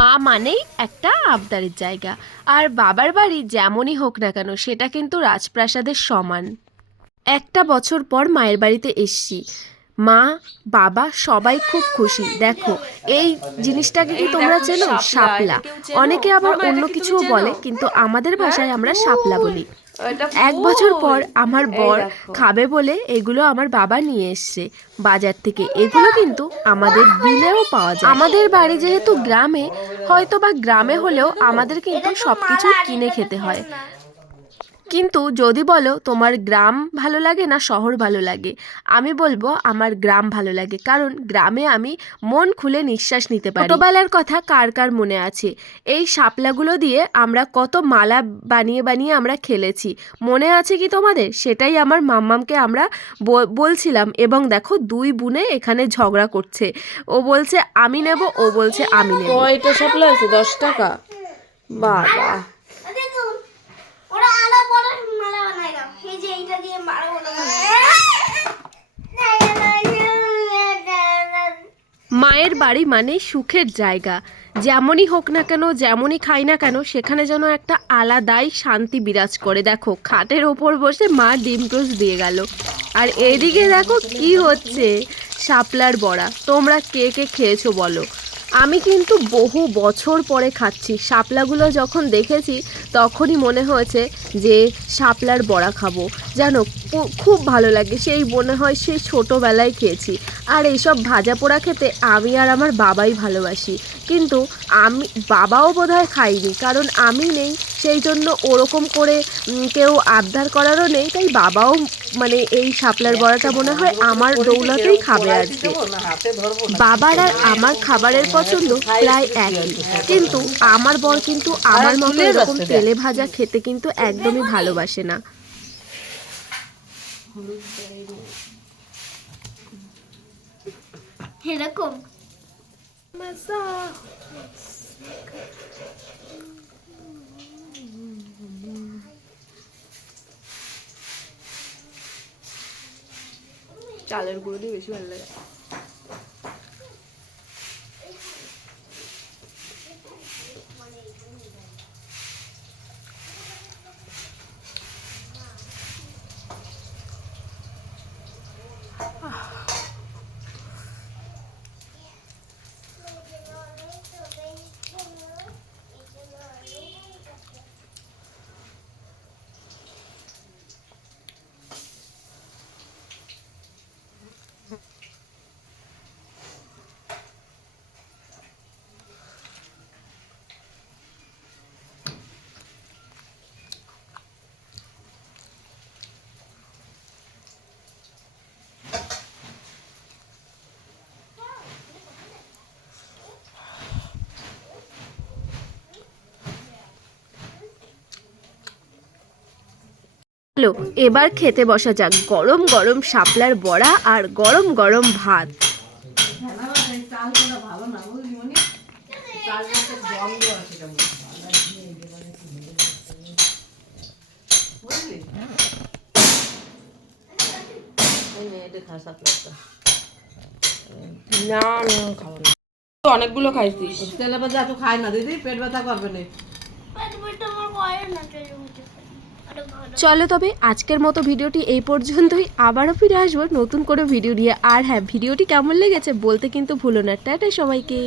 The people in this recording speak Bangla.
মা মানেই একটা আবদারের জায়গা, আর বাবার বাড়ি যেমনই হোক না কেন সেটা কিন্তু রাজপ্রাসাদের সমান। একটা বছর পর মায়ের বাড়িতে এসছি, মা বাবা সবাই খুব খুশি। দেখো এই জিনিসটাকে কি তোমরা চেনো? শাপলা, অনেকে আবার অন্য কিছুও বলে, কিন্তু আমাদের ভাষায় আমরা শাপলা বলি। এক বছর পর আমার বর খাবে বলে এগুলো আমার বাবা নিয়ে এসছে বাজার থেকে। এগুলো কিন্তু আমাদের বিলেও পাওয়া যায়। আমাদের বাড়ি যেহেতু গ্রামে, হয়তো বা গ্রামে হলেও আমাদের কিন্তু সবকিছু কিনে খেতে হয়। কিন্তু যদি বলো তোমার গ্রাম ভালো লাগে না শহর ভালো লাগে, আমি বলবো আমার গ্রাম ভালো লাগে, কারণ গ্রামে আমি মন খুলে নিঃশ্বাস নিতে পারি। ছোটবেলার কথা কার কার মনে আছে? এই শাপলাগুলো দিয়ে আমরা কত মালা বানিয়ে বানিয়ে আমরা খেলেছি, মনে আছে কি তোমাদের? সেটাই আমার মাম্মামকে আমরা বলছিলাম, এবং দেখো দুই বোনে এখানে ঝগড়া করছে। ও বলছে আমি নেব, ও বলছে আমি নেব। কয়টা শাপলা আছে? 10 টাকা? বাবা, মায়ের বাড়ি মানে সুখের জায়গা। যেমনই হোক না কেন, যেমনই খাই না কেন, সেখানে যেন একটা আলাদাই শান্তি বিরাজ করে। দেখো খাটের ওপর বসে মা ডিম টোস্ট দিয়ে গেল, আর এদিকে দেখো কি হচ্ছে, শাপলার বড়া। তোমরা কে কে খেয়েছো বলো? আমি কিন্তু বহু বছর পরে খাচ্ছি। শাপলাগুলো যখন দেখেছি তখনই মনে হয়েছে যে শাপলার বড়া খাবো। জানো খুব ভালো লাগে, সেই মনে হয় সেই ছোটোবেলায় খেয়েছি। আর এইসব ভাজা পোড়া খেতে আমি আর আমার বাবাই ভালোবাসি, কিন্তু আমি বাবাও বোধহয় খাইনি, কারণ আমি নেই, সেই জন্য ওরকম করে কেউ আবদার করারও নেই। তাই বাবাও মানে এই শাপলার বড়াটা মনে হয় আমার দৌলতেই খাবে আজকে। বাবার আর আমার খাবারের পছন্দ প্রায় একই, কিন্তু আমার বর কিন্তু আমার মতো এরকম তেলে ভাজা খেতে কিন্তু একদমই ভালোবাসে না। এরকম চালের গুঁড়ো দিয়ে বেশি ভালো লাগে। চলো এবার খেতে বসা যাক। গরম গরম শাপলার বড়া আর গরম গরম ভাত। না খাবো না, অনেকগুলো খাইছিস। তেলে ভাজা এত খাই না দিদি, পেট ব্যথা করবে না। চলো তবে আজকের মতো ভিডিওটি এই পর্যন্তই। আবারও ফিরে আসবো নতুন করে ভিডিও নিয়ে। আর হ্যাঁ, ভিডিওটি কেমন লেগেছে বলতে কিন্তু ভুলো না। টাটা সবাইকে।